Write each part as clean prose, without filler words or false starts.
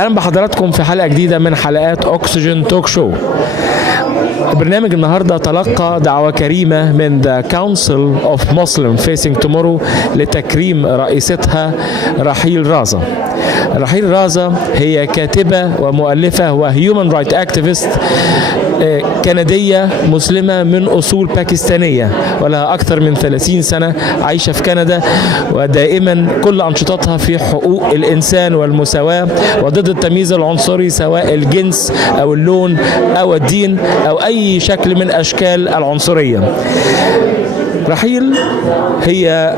أهلا بحضراتكم في حلقة جديدة من حلقات أكسجين توك شو. برنامج النهاردة تلقى دعوة كريمة من The Council of Muslim Facing Tomorrow لتكريم رئيستها رحيل رازا. رحيل رازا هي كاتبة ومؤلفة وهيومن رايت اكتيفيست كندية مسلمة من أصول باكستانية، ولها أكثر من 30 سنة عايشة في كندا، ودائما كل أنشطتها في حقوق الإنسان والمساواة وضد التمييز العنصري سواء الجنس أو اللون أو الدين أو أي شكل من أشكال العنصرية. رحيل هي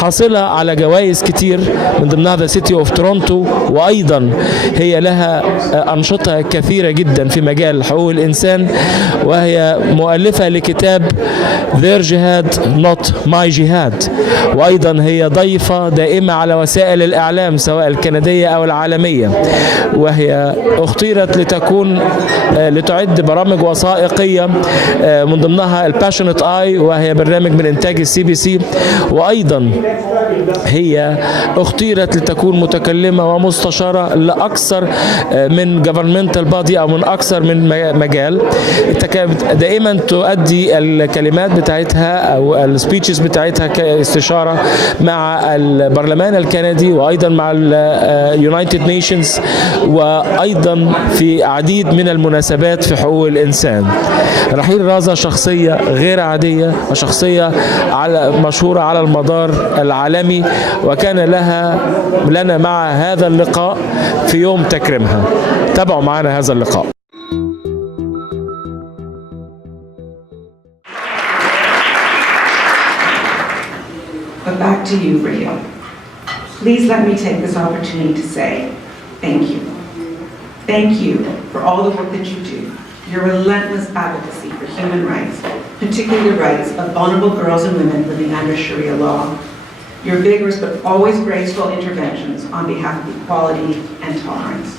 حاصلة على جوائز كتير من ضمنها ذا سيتي اوف تورونتو، وايضا هي لها انشطة كثيرة جدا في مجال حقوق الانسان، وهي مؤلفة لكتاب Their Jihad Not My Jihad، وايضا هي ضيفة دائمة على وسائل الاعلام سواء الكندية او العالمية، وهي اختيرت لتعد برامج وثائقية من ضمنها الباشنت اي، وهي برنامج من انتاج CBC، وايضا هي اختيرت لتكون متكلمة ومستشارة لأكثر من governmental body أو من أكثر من مجال. دائما تؤدي الكلمات بتاعتها أو السبيتشز بتاعتها كاستشارة مع البرلمان الكندي وأيضا مع اليونايتد نيشنز، وأيضا في عديد من المناسبات في حقوق الإنسان. رحيل رازا شخصية غير عادية وشخصية مشهورة على المدار العالمي، وكان لنا مع هذا اللقاء في يوم تكريمها. تابعوا معنا هذا اللقاء. But back to you, Raheel. Please let me take this opportunity to say thank you. Thank you for all the work that you do, your relentless advocacy for human rights, particularly the rights of vulnerable girls and women living under Sharia law, your vigorous but always graceful interventions on behalf of equality and tolerance.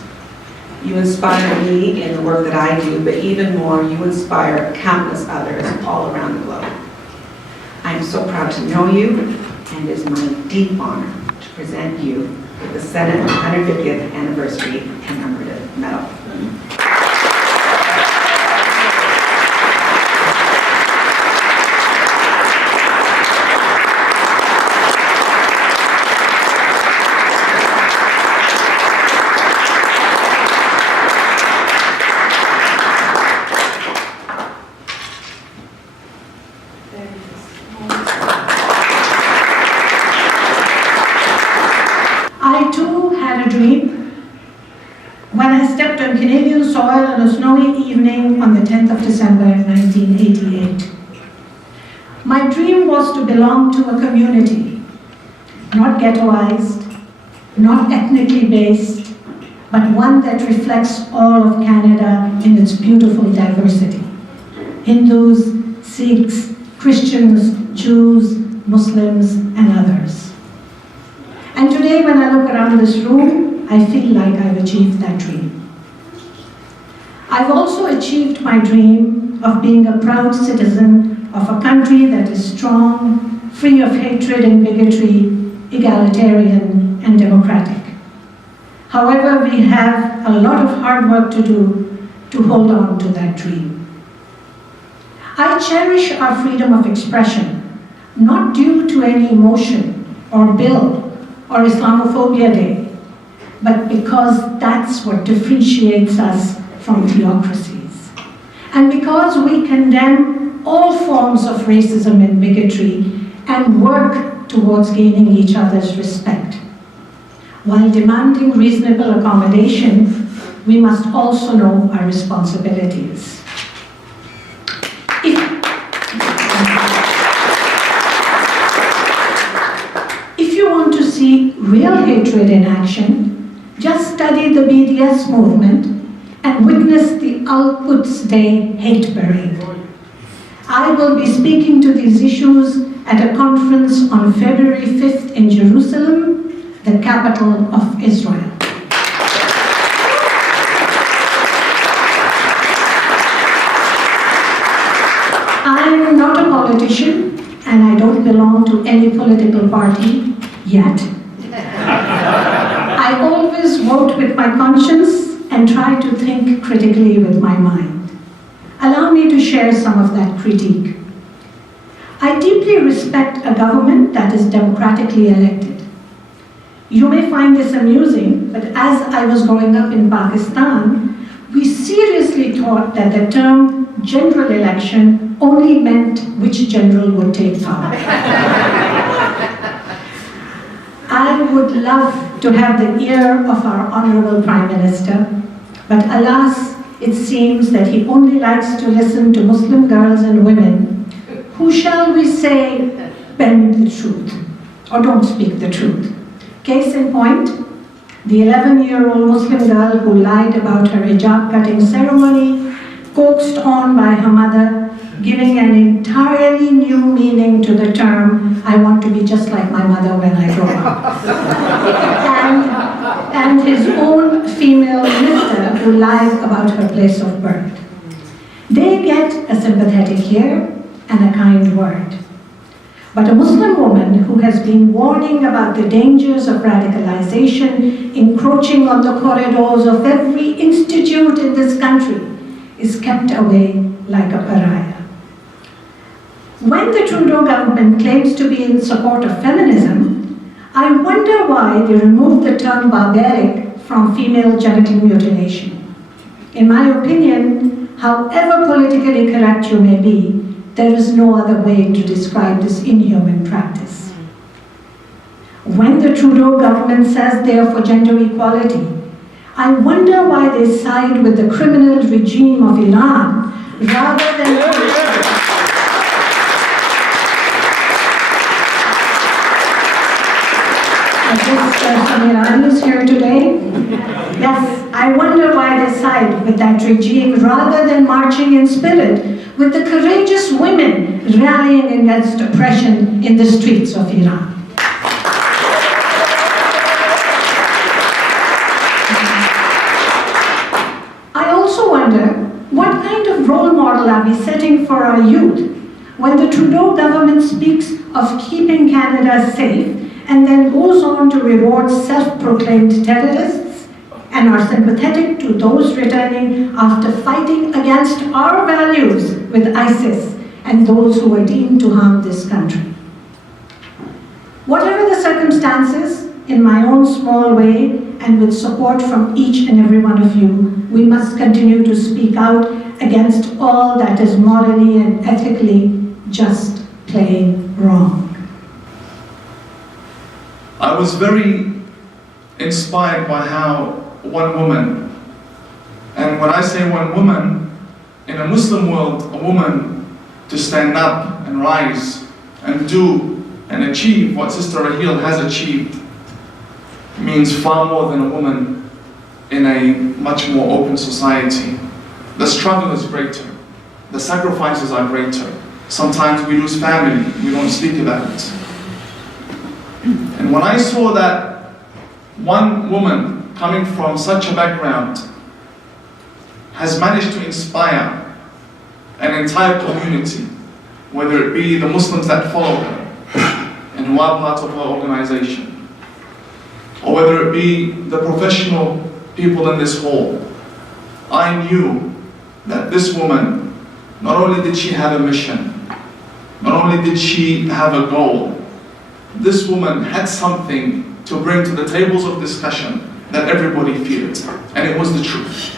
You inspire me in the work that I do, but even more, you inspire countless others all around the globe. I am so proud to know you, and it is my deep honor to present you with the Senate 150th Anniversary Commemorative Medal. I too had a dream when I stepped on Canadian soil on a snowy evening on the 10th of December 1988. My dream was to belong to a community, not ghettoized, not ethnically based, but one that reflects all of Canada in its beautiful diversity. Hindus, Sikhs, Christians, Jews, Muslims, and others. And today, when I look around this room, I feel like I've achieved that dream. I've also achieved my dream of being a proud citizen of a country that is strong, free of hatred and bigotry, egalitarian and democratic. However, we have a lot of hard work to do to hold on to that dream. I cherish our freedom of expression, not due to any emotion or bill or Islamophobia Day, but because that's what differentiates us from theocracies. And because we condemn all forms of racism and bigotry and work towards gaining each other's respect. While demanding reasonable accommodation, we must also know our responsibilities. If you want to see real hatred in action, just study the BDS movement and witness the Al Quds Day hate parade. I will be speaking to these issues at a conference on February 5th in Jerusalem, the capital of Israel. I am not a politician, and I don't belong to any political party yet. I I always vote with my conscience and try to think critically with my mind. Allow me to share some of that critique. I deeply respect a government that is democratically elected. You may find this amusing, but as I was growing up in Pakistan, we seriously thought that the term general election only meant which general would take power. I would love to have the ear of our Honorable Prime Minister, but alas, it seems that he only likes to listen to Muslim girls and women who, shall we say, bend the truth, or don't speak the truth. Case in point, the 11-year-old Muslim girl who lied about her hijab cutting ceremony, coaxed on by her mother, giving an entirely new meaning to the term, I want to be just like my mother when I grow up. and his own female minister who lies about her place of birth. They get a sympathetic ear and a kind word. But a Muslim woman who has been warning about the dangers of radicalization encroaching on the corridors of every institute in this country is kept away like a pariah. When the Trudeau government claims to be in support of feminism, I wonder why they removed the term barbaric from female genital mutilation. In my opinion, however politically correct you may be, there is no other way to describe this inhuman practice. When the Trudeau government says they are for gender equality, I wonder why they side with the criminal regime of Iran rather than some Iranis here today. Yes, I wonder why they side with that regime rather than marching in spirit with the courageous women rallying against oppression in the streets of Iran. I also wonder, what kind of role model are we setting for our youth when the Trudeau government speaks of keeping Canada safe and then goes on to reward self-proclaimed terrorists and are sympathetic to those returning after fighting against our values with ISIS and those who were deemed to harm this country. Whatever the circumstances, in my own small way and with support from each and every one of you, we must continue to speak out against all that is morally and ethically just plain wrong. I was very inspired by how one woman, and when I say one woman, in a Muslim world, a woman to stand up and rise and do and achieve what Sister Raheel has achieved means far more than a woman in a much more open society. The struggle is greater. The sacrifices are greater. Sometimes we lose family, we don't speak about it. And when I saw that one woman coming from such a background has managed to inspire an entire community, whether it be the Muslims that follow her and who are part of her organization, or whether it be the professional people in this hall, I knew that this woman, not only did she have a mission, not only did she have a goal, this woman had something to bring to the tables of discussion that everybody feared, and it was the truth.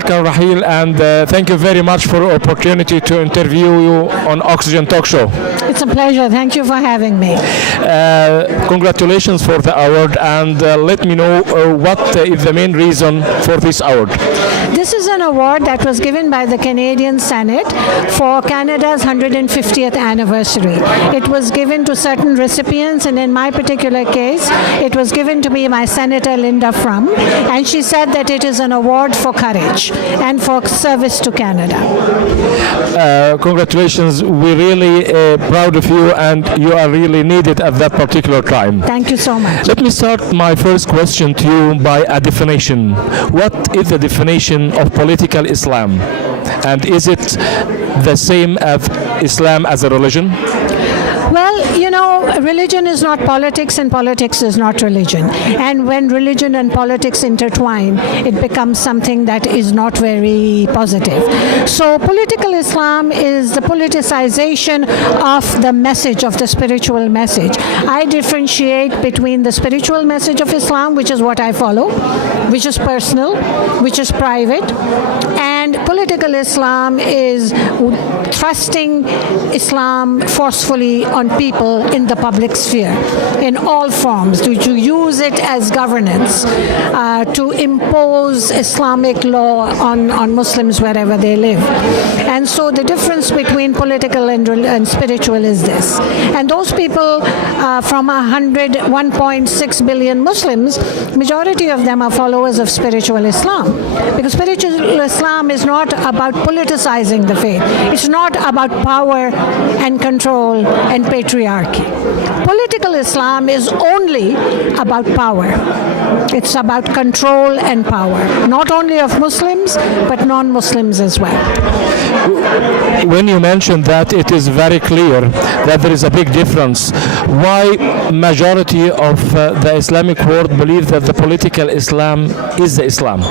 welcome, Raheel, and thank you very much for the opportunity to interview you on Oxygen Talk Show. It's a pleasure. Thank you for having me. Congratulations for the award, and let me know what is the main reason for this award. This is an award that was given by the Canadian Senate for Canada's 150th anniversary. It was given to certain recipients, and in my particular case, it was given to me by Senator Linda Frum, and she said that it is an award for courage and for service to Canada. Congratulations. We're really proud of you, and you are really needed at that particular time. Thank you so much. Let me start my first question to you by a definition. What is the definition of political Islam? And is it the same as Islam as a religion? Well, you know, religion is not politics and politics is not religion. And when religion and politics intertwine, it becomes something that is not very positive. So political Islam is the politicization of the message, of the spiritual message. I differentiate between the spiritual message of Islam, which is what I follow, which is personal, which is private, and political Islam is thrusting Islam forcefully on people in the public sphere, in all forms, to use it as governance, to impose Islamic law on Muslims wherever they live. And so the difference between political and spiritual is this. And those people from 1.6 billion Muslims, majority of them are followers of spiritual Islam. Because spiritual Islam is not about politicizing the faith. It's not about power and control and patriarchy. Political Islam is only about power. It's about control and power, not only of Muslims, but non-Muslims as well. When you mentioned that, it is very clear that there is a big difference. Why majority of the Islamic world believe that the political Islam is the Islam?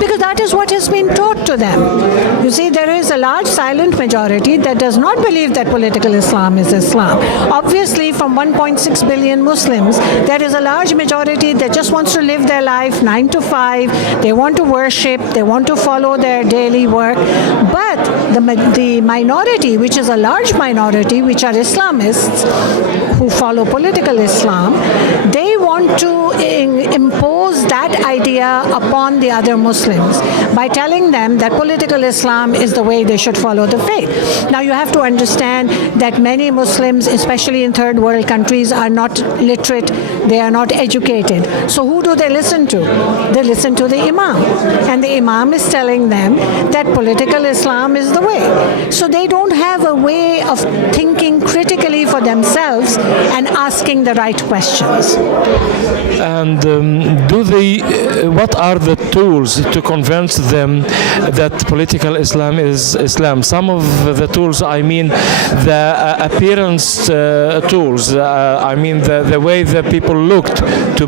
Because that is what has been taught to them. You see, there is a large silent majority that does not believe that political Islam is Islam. Obviously, from 1.6 billion Muslims, there is a large majority that just wants to live their life 9 to 5. They want to worship, they want to follow their daily work. But the minority, which is a large minority, which are Islamists who follow political Islam, they want to impose that idea upon the other Muslims by telling them that political Islam is the way they should follow the faith. Now you have to understand that many Muslims, especially in third world countries, are not literate, they are not educated. So who do they listen to? They listen to the Imam. And the Imam is telling them that political Islam is the way. So they don't have a way of thinking critically for themselves and asking the right questions. And what are the tools to convince them that political Islam is Islam? Some of the tools, I mean the appearance tools, I mean the way that people looked to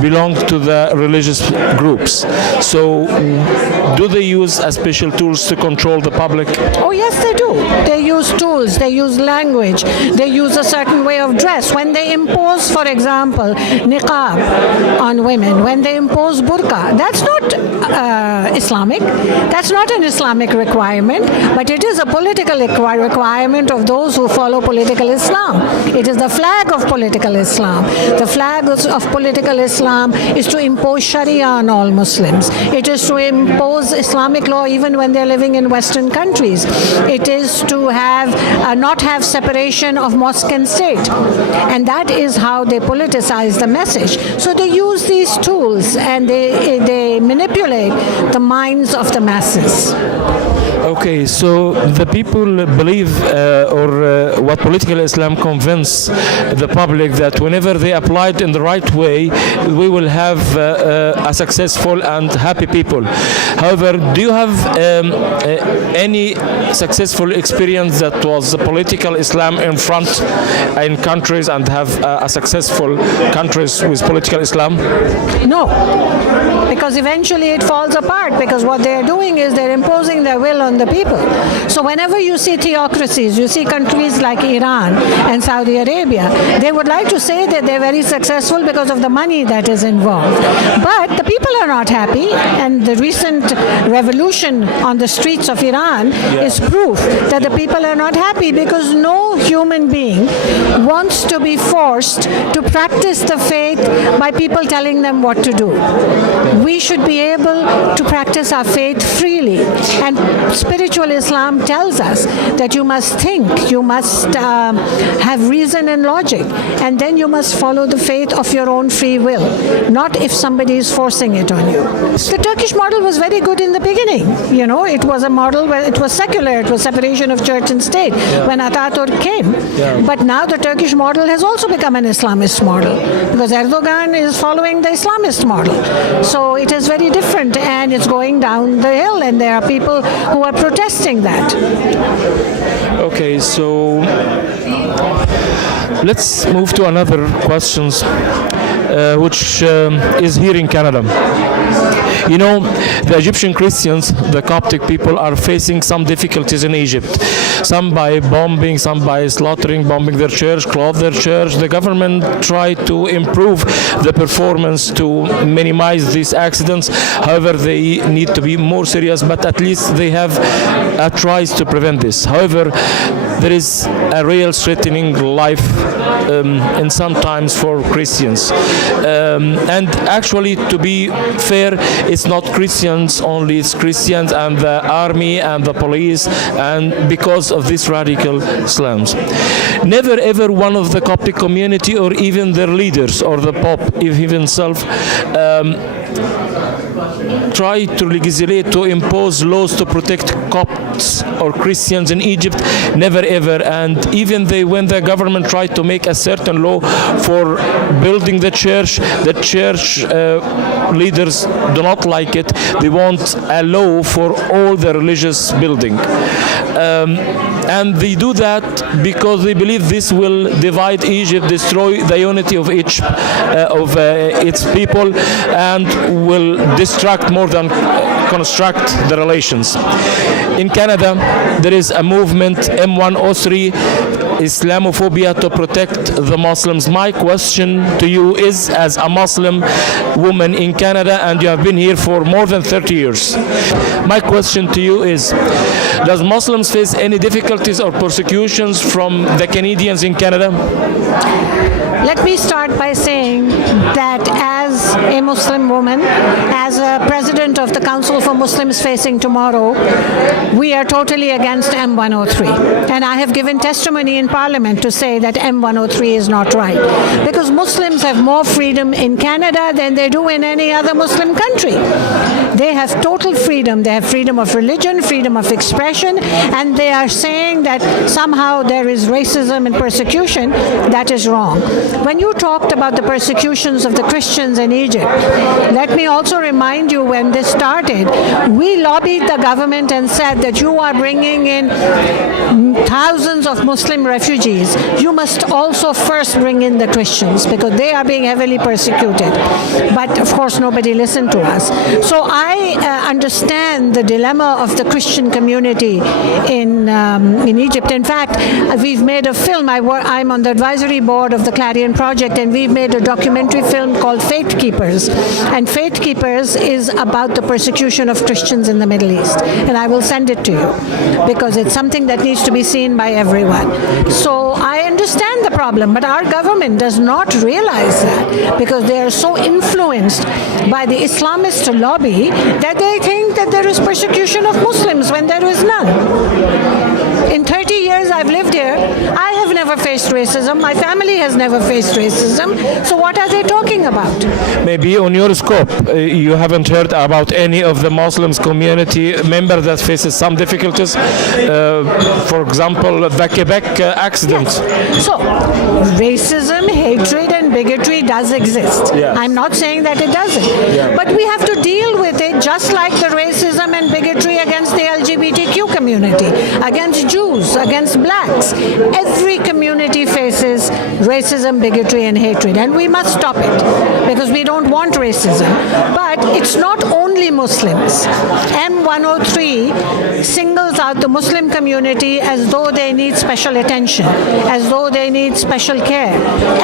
belong to the religious groups. So do they use special tools to control the public? Oh yes, they do. They use tools, they use language, they use a certain way of dress. When they impose, for example, niqab on women, when they impose burqa, that's not Islamic. That's not an Islamic requirement, but it is a political requirement of those who follow political Islam. It is the flag of political Islam. The flag of political Islam is to impose Sharia on all Muslims. It is to impose Islamic law even when they're living in Western countries. It is to have not have separation of mosque and state. And that is how they politicize the message. So they use these tools and they manipulate the minds of the masses. Okay, so the people believe, what political Islam convince the public that whenever they apply it in the right way, we will have a successful and happy people. However, do you have any successful experience that was political Islam in front in countries and have a successful countries with political Islam? No, because eventually eventually it falls apart, because what they're doing is they're imposing their will on the people. So whenever you see theocracies, you see countries like Iran and Saudi Arabia, they would like to say that they're very successful because of the money that is involved. But the people are not happy, and the recent revolution on the streets of Iran is proof that the people are not happy, because no human being wants to be forced to practice the faith by people telling them what to do. We should be able to practice our faith freely, and spiritual Islam tells us that you must think, you must have reason and logic, and then you must follow the faith of your own free will, not if somebody is forcing it on you. The Turkish model was very good in the beginning. You know, it was a model where it was secular, it was separation of church and state when Ataturk came. But now the Turkish model has also become an Islamist model, because Erdogan is following the Islamist model. So it is very different, and it's going down the hill, and there are people who are protesting that. Okay, so let's move to another questions, which is here in Canada. You know, the Egyptian Christians, the Coptic people, are facing some difficulties in Egypt. Some by bombing, some by slaughtering, bombing their church, close their church. The government tried to improve the performance to minimize these accidents. However, they need to be more serious, but at least they have tries to prevent this. However, there is a real threatening life in sometimes for Christians. And actually, to be fair, it's not Christians only, it's Christians and the army and the police, and because of these radical Islams. Never ever one of the Coptic community or even their leaders or the Pope himself try to legislate, to impose laws to protect Copts or Christians in Egypt. Never ever. And even when the government tried to make a certain law for building the church leaders do not like it. They want a law for all the religious building. And they do that because they believe this will divide Egypt, destroy the unity of its people, and will distract more than construct the relations. In Canada, there is a movement, M103, Islamophobia, to protect the Muslims. My question to you is, as a Muslim woman in Canada, and you have been here for more than 30 years, my question to you is, does Muslims face any difficulties or persecutions from the Canadians in Canada? Let me start by saying that as a Muslim woman, as a president of the Council for Muslims Facing Tomorrow, we are totally against M103. And I have given testimony in Parliament to say that M103 is not right. Because Muslims have more freedom in Canada than they do in any other Muslim country. They have total freedom. They have freedom of religion, freedom of expression, and they are saying that somehow there is racism and persecution. That is wrong. When you talked about the persecutions of the Christians in Egypt, let me also remind you, when this started, we lobbied the government and said that you are bringing in thousands of Muslim refugees. You must also first bring in the Christians, because they are being heavily persecuted. But of course, nobody listened to us. So I understand the dilemma of the Christian community in Egypt. In fact, we've made a film. I'm on the advisory board of the Clarion Project, and we've made a documentary film called Faith Keepers. And Faith Keepers is about the persecution of Christians in the Middle East. And I will send it to you, because it's something that needs to be seen by everyone. So I understand the problem, but our government does not realize that, because they are so influenced by the Islamist lobby that they think that there is persecution of Muslims when there is none. In 30 years I've lived here, I have never faced racism. My family has never faced racism. So what are they talking about? Maybe On your scope, you haven't heard about any of the Muslims community member that faces some difficulties. For example, the Quebec accident. Yes. So racism, hatred, and bigotry does exist. Yes. I'm not saying that it doesn't. Yeah. But we have to deal with it just like the racism and bigotry against the LGBTQ community, against Jews, against blacks. Every community faces racism, bigotry, and hatred, and we must stop it, because we don't want racism. But it's not only only Muslims. M103 singles out the Muslim community as though they need special attention, as though they need special care.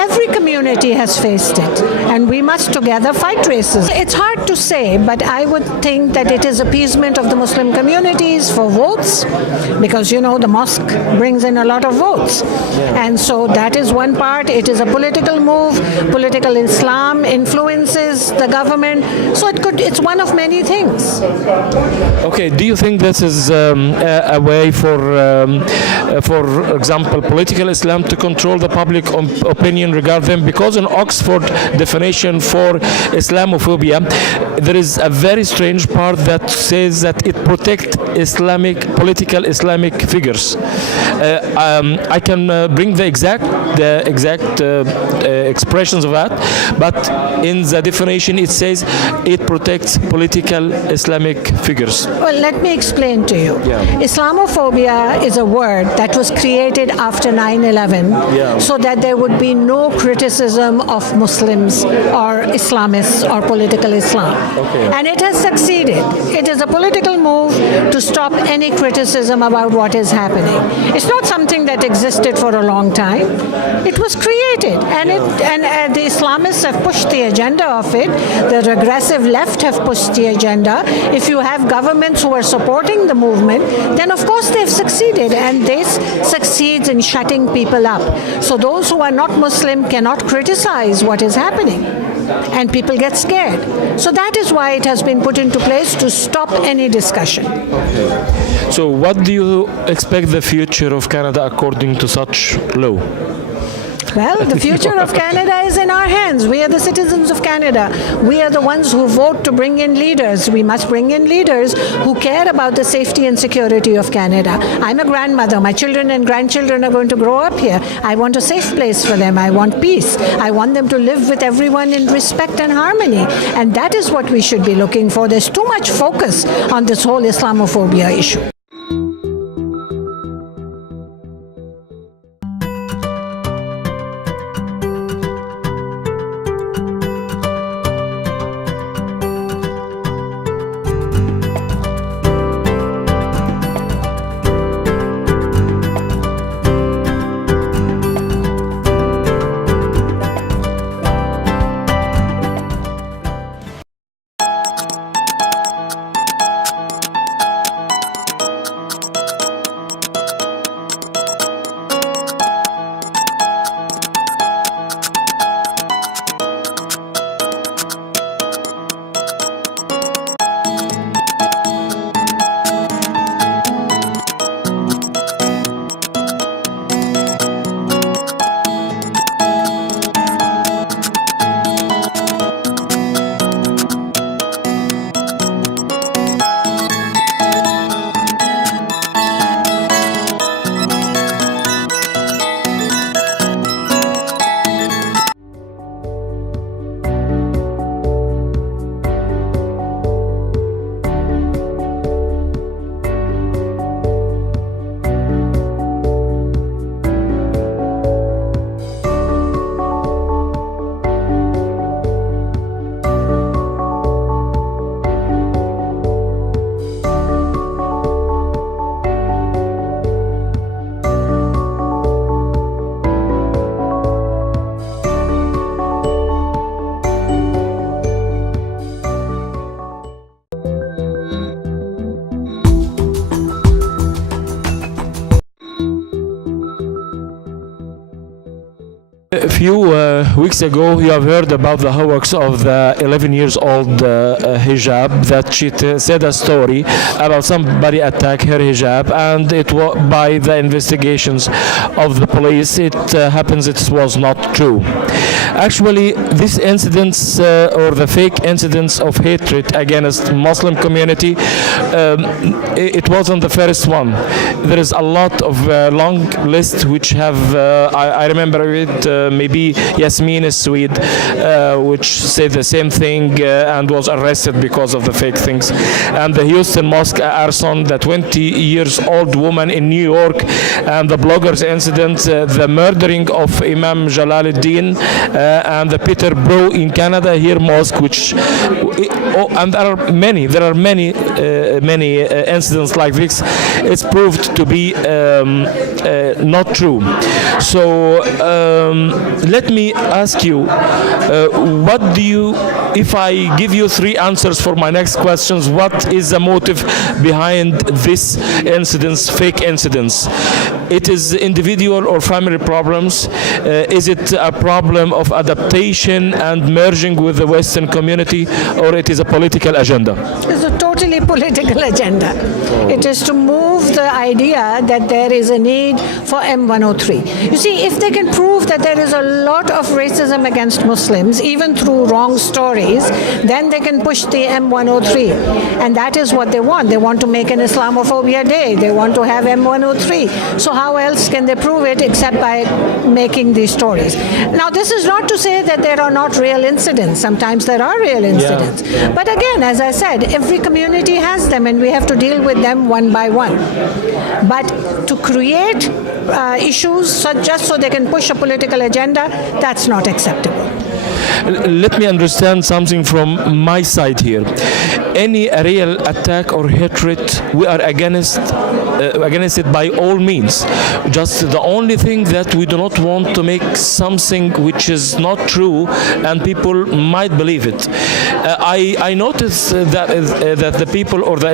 Every community has faced it, and we must together fight racism. It's hard to say, but I would think that it is appeasement of the Muslim communities for votes, because the mosque brings in a lot of votes. And so that is one part. It is a political move. Political Islam influences the government. So it's one of many things. Okay, do you think this is a way for example, political Islam to control the public opinion regarding them? Because in Oxford definition for Islamophobia, there is a very strange part that says that it protects political Islamic figures. I can bring the exact expressions of that, but in the definition it says it protects political Islamic figures. Well, let me explain to you. Islamophobia is a word that was created after 9/11 so that there would be no criticism of Muslims or Islamists or political Islam. And it has succeeded. It is a political move to stop any criticism about what is happening. It's not something that existed for a long time. It was created, and the Islamists have pushed the agenda of it. The regressive left have pushed the agenda. If you have governments who are supporting the movement, then of course they've succeeded, and this succeeds in shutting people up. So those who are not Muslim cannot criticize what is happening, and people get scared. So that is why it has been put into place to stop any discussion. So what do you expect the future of Canada according to such law? Well, the future of Canada is in our hands. We are the citizens of Canada. We are the ones who vote to bring in leaders. We must bring in leaders who care about the safety and security of Canada. I'm a grandmother. My children and grandchildren are going to grow up here. I want a safe place for them. I want peace. I want them to live with everyone in respect and harmony. And that is what we should be looking for. There's too much focus on this whole Islamophobia issue. A few weeks ago, you have heard about the hoax of the 11-year-old hijab, that she said a story about somebody attacked her hijab, and it was by the investigations of the police. It happens it was not true. Actually, these incidents or the fake incidents of hatred against Muslim community, it wasn't the first one. There is a lot of long list which have, I remember it maybe Yasmin is Swede, which said the same thing and was arrested because of the fake things. And the Houston Mosque arson, the 20 years old woman in New York, and the bloggers incident, the murdering of Imam Jalaluddin, and the Peter Bro in Canada here mosque, which and there are many incidents like this. It's proved to be not true. So let me ask you, what do you, if I give you 3 answers for my next questions, what is the motive behind this incidents, fake incidents? It is individual or family problems? Is it a problem of adaptation and merging with the Western community, or it is a political agenda? It's a totally political agenda. It is to move the idea that there is a need for M103. You see, if they can prove that there is a lot of racism against Muslims, even through wrong stories, then they can push the M103. And that is what they want. They want to make an Islamophobia day. They want to have M103. So how else can they prove it except by making these stories? Now, this is not to say that there are not real incidents. Sometimes there are real incidents. Yeah. But again, as I said, every community has them, and we have to deal with them one by one. But to create issues just so they can push a political agenda, that's not acceptable. Let me understand something from my side here. Any real attack or hatred, we are against it by all means. Just the only thing that we do not want to make something which is not true and people might believe it. I noticed that the people or the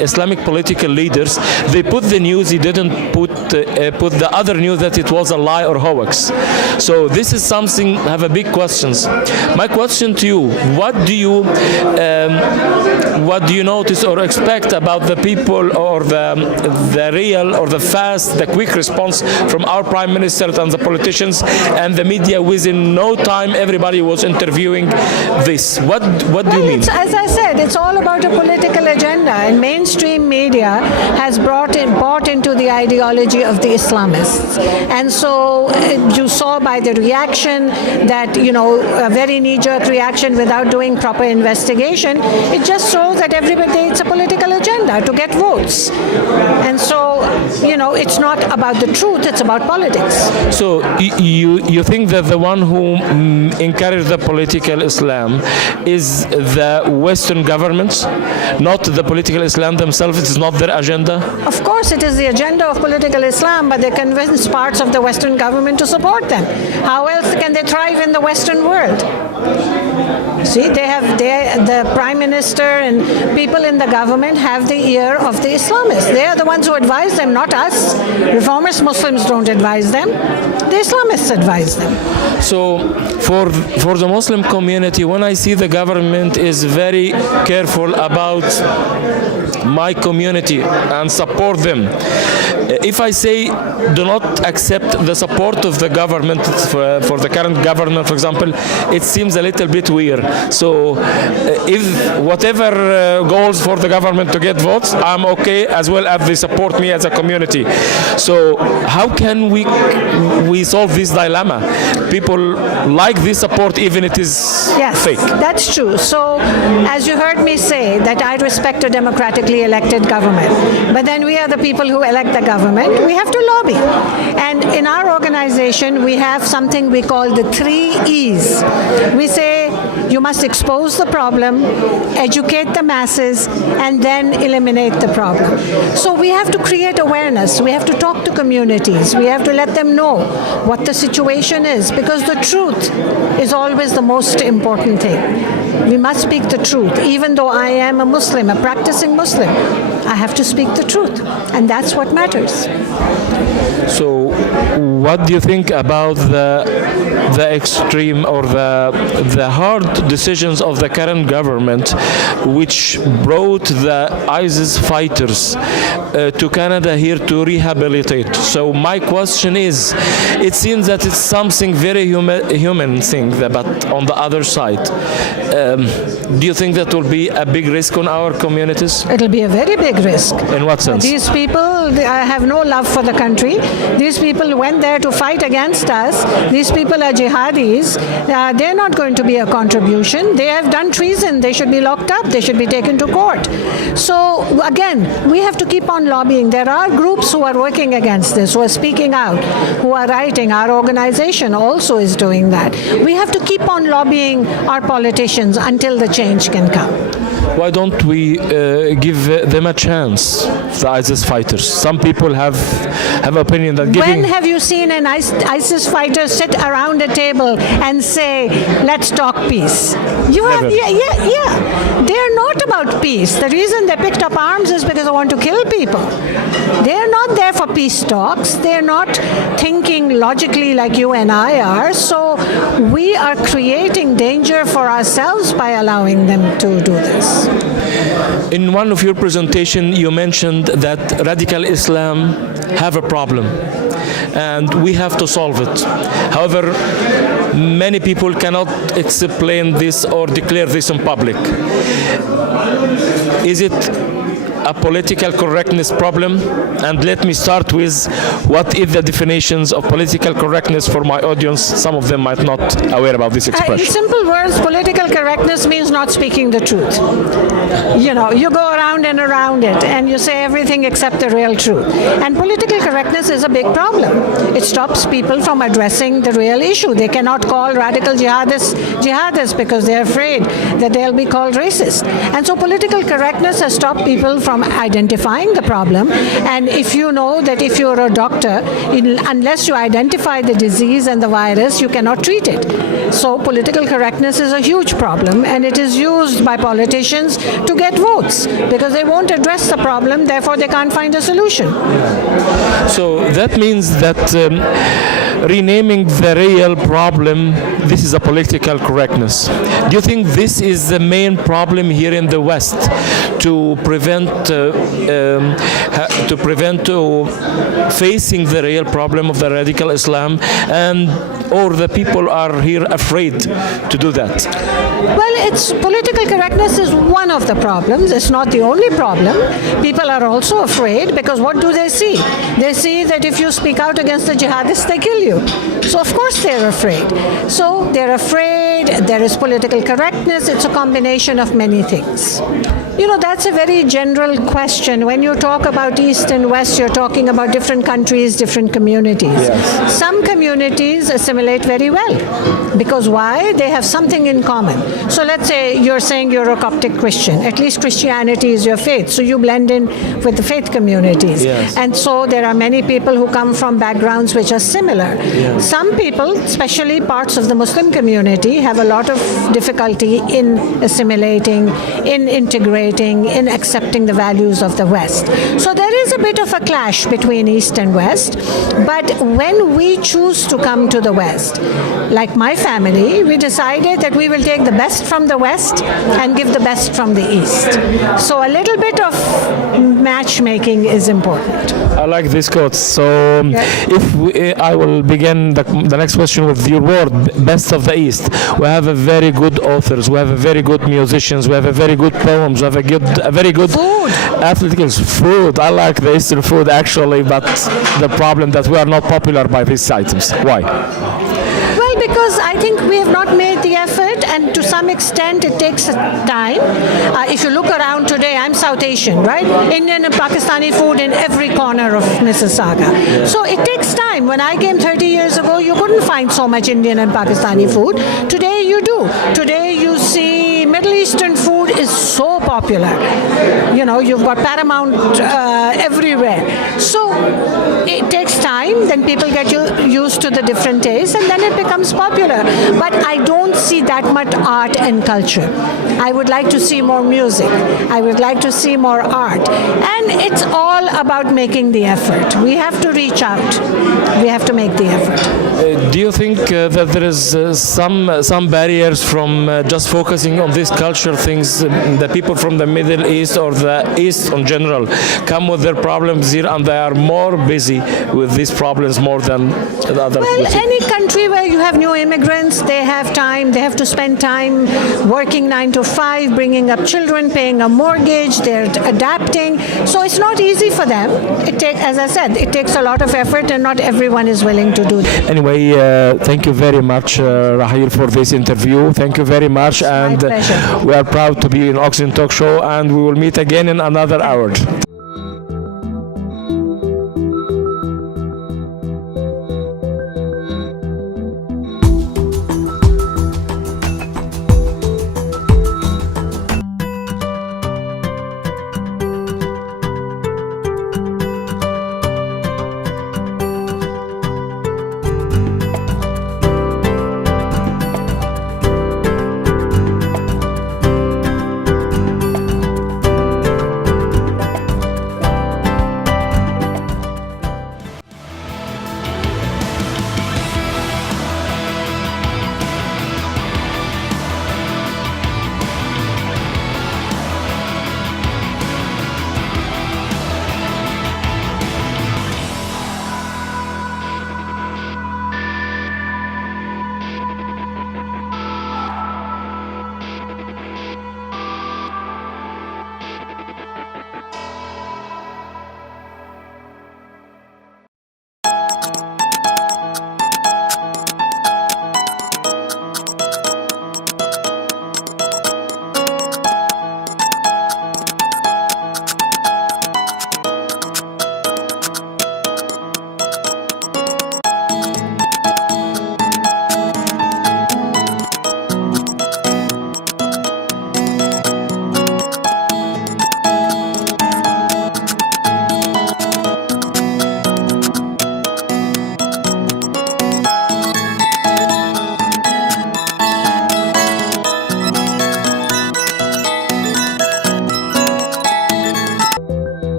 Islamic political leaders, they put the news, they didn't put the other news that it was a lie or hoax. So this is something, I have a big questions. My question to you, what do you notice or expect about the people or the real or the fast, the quick response from our Prime Minister and the politicians and the media? Within no time, everybody was interviewing this. What do you mean? As I said, it's all about a political agenda, and mainstream media has bought into the ideology of the Islamists. And so you saw by the reaction that, a very knee-jerk reaction without doing proper investigation, it just shows that everybody, it's a political agenda to get votes. And so, it's not about the truth, it's about politics. So you think that the one who encouraged the political Islam is the Western governments, not the political Islam themselves? It is not their agenda? Of course, it is the agenda of political Islam, but they convince parts of the Western government to support them. How else can they thrive in the Western world? See, the Prime Minister and people in the government have the ear of the Islamists. They are the ones who advise them, not us. Reformist Muslims don't advise them. The Islamists advise them. So for the Muslim community, when I see the government is very careful about my community and support them, if I say do not accept the support of the government for the current government, for example, it seems a little bit weird. So if whatever goals for the government to get votes, I'm okay as well as they support me as a community. So how can we solve this dilemma? People like this support even it is fake. Yes, that's true. So as you heard me say that I respect a democratically elected government, but then we are the people who elect the government. We have to lobby. And in our organization, we have something we call the 3 E's. We say you must expose the problem, educate the masses, and then eliminate the problem. So we have to create awareness. We have to talk to communities. We have to let them know what the situation is, because the truth is always the most important thing. We must speak the truth. Even though I am a Muslim, a practicing Muslim, I have to speak the truth, and that's what matters. So what do you think about the extreme or the hard decisions of the current government, which brought the ISIS fighters to Canada here to rehabilitate? So my question is, it seems that it's something very human thing, but on the other side, do you think that will be a big risk on our communities? It'll be a very big big risk. In what sense? These people have no love for the country. These people went there to fight against us. These people are jihadis. They're not going to be a contribution. They have done treason. They should be locked up. They should be taken to court. So again, we have to keep on lobbying. There are groups who are working against this, who are speaking out, who are writing. Our organization also is doing that. We have to keep on lobbying our politicians until the change can come. Why don't we give them a chance, the ISIS fighters? Some people have opinion that giving... When have you seen an ISIS fighter sit around a table and say, let's talk peace? You have, yeah. They're not about peace. The reason they picked up arms is because they want to kill people. They're not there for peace talks. They're not thinking logically like you and I are. So we are creating danger for ourselves by allowing them to do this. In one of your presentation, you mentioned that radical Islam have a problem and we have to solve it. However, many people cannot explain this or declare this in public. Is it a political correctness problem? And let me start with what is the definitions of political correctness for my audience. Some of them might not aware about this In expression. simple words, political correctness means not speaking the truth. You know, you go around and around it and you say everything except the real truth. And political correctness is a big problem. It stops people from addressing the real issue. They cannot call radical jihadists because they're afraid that they'll be called racist. And so political correctness has stopped people from identifying the problem. And if you know that if you're a doctor, unless you identify the disease and the virus, you cannot treat it. So political correctness is a huge problem, and it is used by politicians to get votes because they won't address the problem, therefore they can't find a solution. So that means that renaming the real problem, this is a political correctness. Do you think this is the main problem here in the West to prevent facing the real problem of the radical Islam, and or the people are here afraid to do that? Well, political correctness is one of the problems. It's not the only problem. People are also afraid because what do they see? They see that if you speak out against the jihadists, they kill you. So of course they're afraid. So they're afraid, there is political correctness, it's a combination of many things. You know, that's a very general question. When you talk about East and West, you're talking about different countries, different communities. Yes. Some communities assimilate very well. Because why? They have something in common. So let's say you're saying you're a Coptic Christian. At least Christianity is your faith. So you blend in with the faith communities. Yes. And so there are many people who come from backgrounds which are similar. Yes. Some people, especially parts of the Muslim community, have a lot of difficulty in assimilating, in integrating, in accepting the values of the West. So there is a bit of a clash between East and West. But when we choose to come to the West, like my family, we decided that we will take the best from the West and give the best from the East. So a little bit of matchmaking is important. I like this quote. So I will begin the next question with your word, best of the East. We have a very good authors, we have a very good musicians, we have a very good poems, we have a very good Food. athletics, food. I like the Eastern food actually, but the problem that we are not popular by these items. Why? Well, because I think we have not made the effort, and to some extent it takes time. If you look around today, I'm South Asian, right? Indian and Pakistani food in every corner of Mississauga. Yeah. So it takes time. When I came 30 years ago, you couldn't find so much Indian and Pakistani food. Today you do. Today you see Middle Eastern food is so popular. You know, you've got Paramount everywhere. So it takes time, then people get used to the different tastes, and then it becomes popular. But I don't see that much art and culture. I would like to see more music. I would like to see more art. And it's all about making the effort. We have to reach out. We have to make the effort. Do you think that there is some barriers from just focusing on these culture things? The people from the Middle East or the East in general come with their problems here, and they are more busy with this problem influence more than the other. Well, any country where you have new immigrants, they have time, they have to spend time working 9 to 5, bringing up children, paying a mortgage, they're adapting. So it's not easy for them. As I said, it takes a lot of effort and not everyone is willing to do that. Anyway, thank you very much, Raheel, for this interview. Thank you very much. My And pleasure. we are proud to be in Oxygen Talk Show, and we will meet again in another hour.